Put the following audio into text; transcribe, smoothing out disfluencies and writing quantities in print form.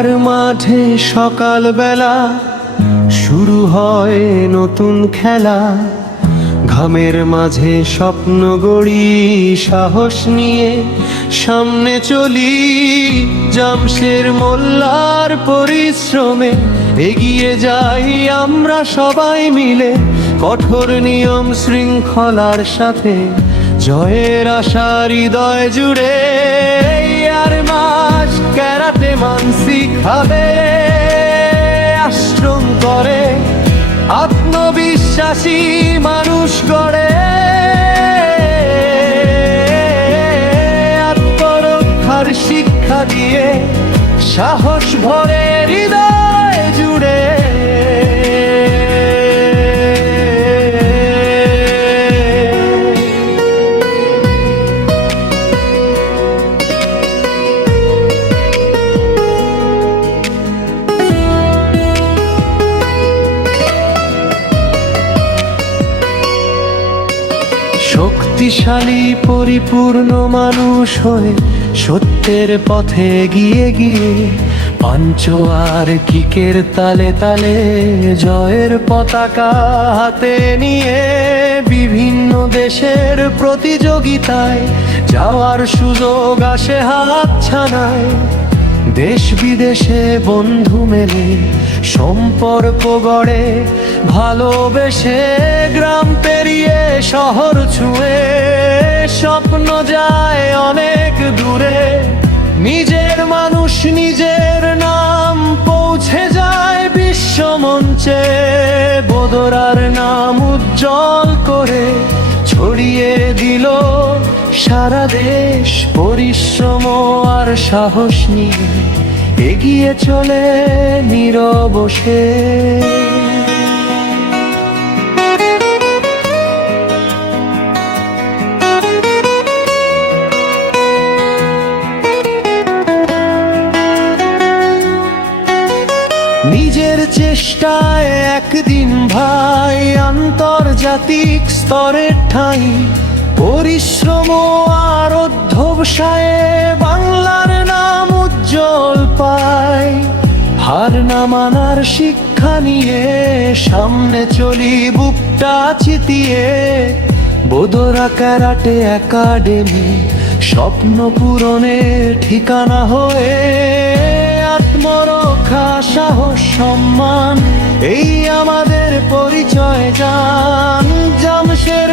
আর মাঠে সকালবেলা শুরু হয় নতুন খেলা। ঘামের মাঝে স্বপ্ন গড়ি, সাহস নিয়ে সামনে চলি। জামশের মোল্লার পরিশ্রমে এগিয়ে যাই আমরা সবাই মিলে। কঠোর নিয়ম শৃঙ্খলার সাথে জয়ের আশা হৃদয় জুড়ে। আর মাস ক্যারাটে মানসিক ভাবে আশ্রম করে, আত্মবিশ্বাসী মানুষ গড়ে। আত্মরক্ষার শিক্ষা দিয়ে সাহস ভরে হৃদয় জুড়ে। শক্তিশালী পরিপূর্ণ মানুষ হয়ে সত্যের পথে এগিয়ে গিয়ে, পাঞ্চ আর কিকের তালে তালে জয়ের পতাকা হাতে নিয়ে। বিভিন্ন দেশের প্রতিযোগিতায় যাওয়ার সুযোগ আসে হাতছানায়। দেশ বিদেশে বন্ধু মেলে সম্পর্ক গড়ে, ভালোবেসে গ্রাম পেরিয়ে শহর ছুঁয়ে। স্বপ্ন যায় অনেক দূরে, নিজের মানুষ নিজের নাম পৌঁছে যায় বিশ্বমঞ্চে। বদরার নাম উজ্জ্বল করে ছড়িয়ে দিল সারা দেশ। পরিশ্রম আর সাহস নিয়ে এগিয়ে চলে নীরবসে। নিজের চেষ্টায় একদিন ভাই আন্তর্জাতিক স্তরের ঠাঁই। পরিশ্রম আর অধ্যবসায়ে বাংলার নাম উজ্জ্বল পায়। হার না মানার শিক্ষা নিয়ে সামনে চলি বুকটা চিতিয়ে। বোদরা ক্যারাটে একাডেমি স্বপ্ন পূরণের ঠিকানা হয়ে। আত্মরক্ষা সাহস সম্মান এই আমাদের পরিচয়। জান জামশের